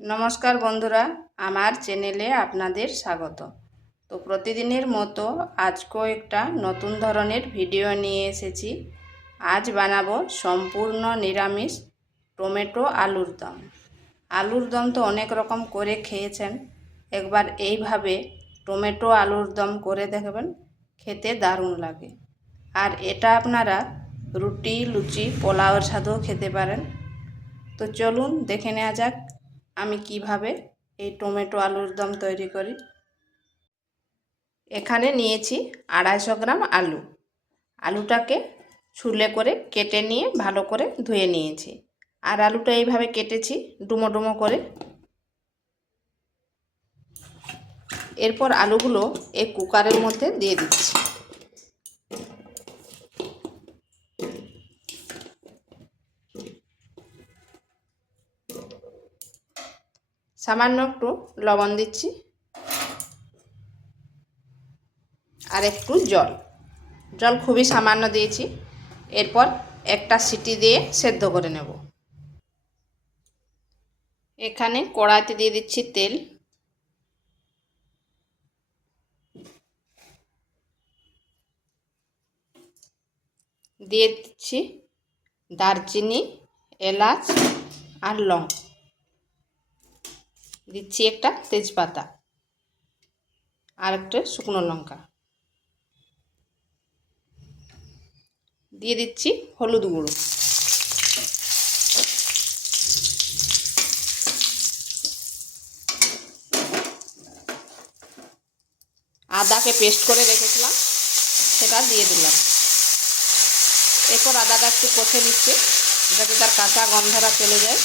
নমস্কার বন্ধুরা, আমার চ্যানেলে আপনাদের স্বাগত। তো প্রতিদিনের মতো আজকেও একটা নতুন ধরনের ভিডিও নিয়ে এসেছি। আজ বানাবো সম্পূর্ণ নিরামিষ টমেটো আলুর দম। আলুর দম তো অনেক রকম করে খেয়েছেন, একবার এইভাবে টমেটো আলুর দম করে দেখবেন, খেতে দারুণ লাগে। আর এটা আপনারা রুটি, লুচি, পোলাওয়ের সাথেও খেতে পারেন। তো চলুন দেখে নেওয়া যাক আমি কিভাবে এই টমেটো আলুর দম তৈরি করি। এখানে নিয়েছি 250 গ্রাম আলু। আলুটাকে ছুলে করে কেটে নিয়ে ভালো করে ধুয়ে নিয়েছি। আর আলুটা এইভাবে কেটেছি ডুমো ডুমো করে। এরপর আলুগুলো এই কুকারের মধ্যে দিয়ে দিচ্ছি। সামান্য একটু লবণ দিচ্ছি আর একটু জল খুবই সামান্য দিয়েছি। এরপর একটা সিটি দিয়ে সেদ্ধ করে নেব। এখানে কড়াইতে দিয়ে দিচ্ছি তেল। দিয়ে দিচ্ছি দারচিনি, এলাচ আর লং। দিচ্ছি একটা তেজপাতা আর একটা শুকনো লঙ্কা। দিয়ে দিচ্ছি হলুদ গুঁড়ো। আদাকে পেস্ট করে রেখেছিলাম, সেটা দিয়ে দিলাম। এরপর আদাটা একটু কষে নিচ্ছি যাতে তার কাঁচা গন্ধটা চলে যায়।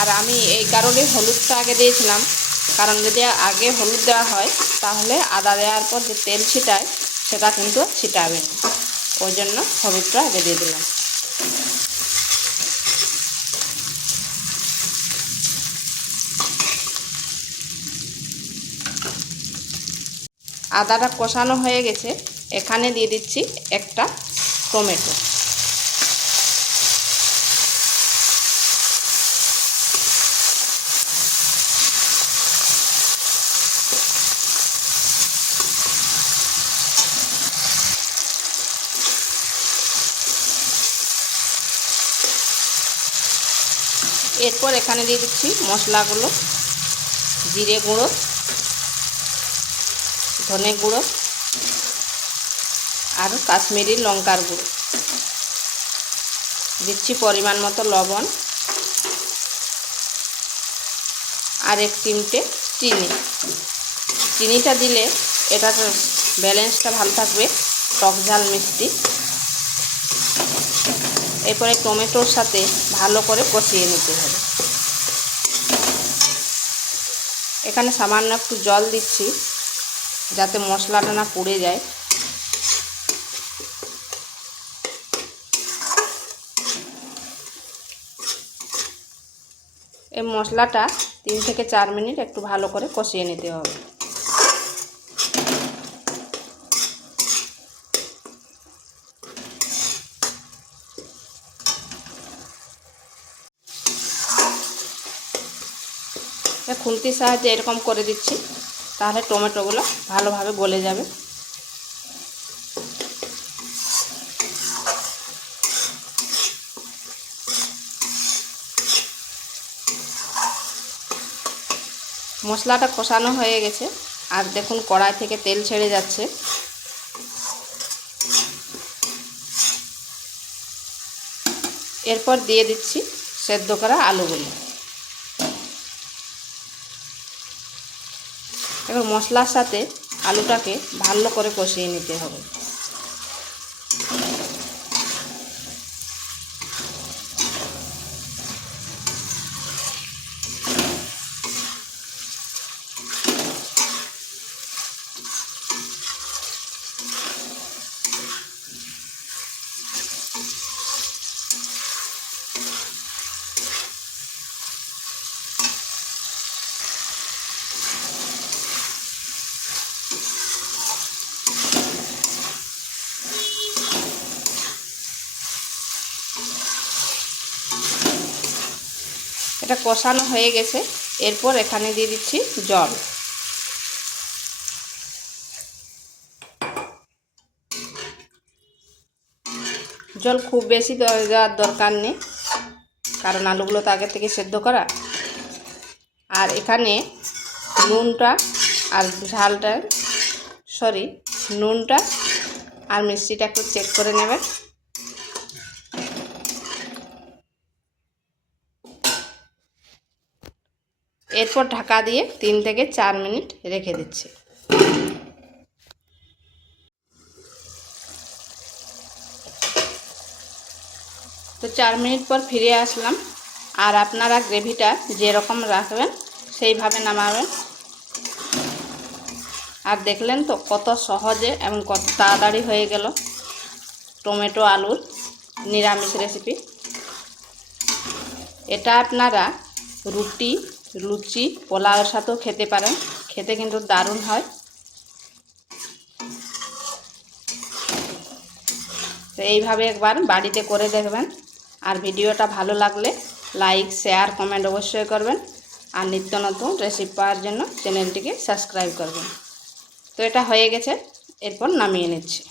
আর আমি এই কারণে হলুদটা আগে দিয়েছিলাম, কারণ যদি আগে হলুদ দেওয়া হয় তাহলে আদা দেওয়ার পর যে তেল ছিটায় সেটা কিন্তু ছিটাবে না, ওই জন্য হলুদটা আগে দিয়ে দিলাম। আদাটা কষানো হয়ে গেছে, এখানে দিয়ে দিচ্ছি একটা টমেটো। এরপর এখানে দিয়ে দিচ্ছি মশলাগুলো: জিরে গুঁড়ো, ধনে গুঁড়ো আর কাশ্মীরি লঙ্কার গুঁড়ো। দিচ্ছি পরিমাণ মতো লবণ আর 1 চিমটে চিনি। চিনিটা দিলে এটা ব্যালেন্সটা ভালো থাকবে, টক ঝাল মিষ্টি। এরপরে টমেটোর সাথে ভালো করে কষিয়ে নিতে হবে। এখানে সামান্য একটু জল দিচ্ছি যাতে মশলাটা না পুড়ে যায়। এই মশলাটা 3 থেকে 4 মিনিট একটু ভালো করে কষিয়ে নিতে হবে। খুন্তির সাহায্যে এরকম করে দিচ্ছি, তাহলে টমেটোগুলো ভালোভাবে গলে যাবে। মশলাটা কষানো হয়ে গেছে, আর দেখুন কড়াই থেকে তেল ছেড়ে যাচ্ছে। এরপর দিয়ে দিচ্ছি সেদ্ধ করা আলুগুলো। এবার মশলার সাথে আলুটাকে ভালো করে কষিয়ে নিতে হবে। এটা কষানো হয়ে গেছে। এরপর এখানে দিয়ে দিচ্ছি জল। জল খুব বেশি দেওয়ার দরকার নেই, কারণ আলুগুলো তো আগে থেকে সেদ্ধ করা। আর এখানে নুনটা আর ঝালটা নুনটা আর মিষ্টিটা একটু চেক করে নেবেন। এরপর ঢাকা দিয়ে 3 থেকে 4 মিনিট রেখে দিচ্ছি। তো 4 মিনিট পর ফিরে আসলাম। আর আপনারা গ্রেভিটা যেরকম রাখবেন সেইভাবে নামাবেন। আর দেখলেন তো কত সহজে এবং কত তাড়াতাড়ি হয়ে গেল টমেটো আলুর নিরামিষ রেসিপি। এটা আপনারা রুটি, লুচি, পোলাওয়ের সাথেও খেতে পারেন। খেতে কিন্তু দারুণ হয়। তো এইভাবে একবার বাড়িতে করে দেখবেন। আর ভিডিওটা ভালো লাগলে লাইক, শেয়ার, কমেন্ট অবশ্যই করবেন। আর নিত্য নতুন রেসিপি পাওয়ার জন্য চ্যানেলটিকে সাবস্ক্রাইব করবেন। তো এটা হয়ে গেছে, এরপর নামিয়ে নিচ্ছি।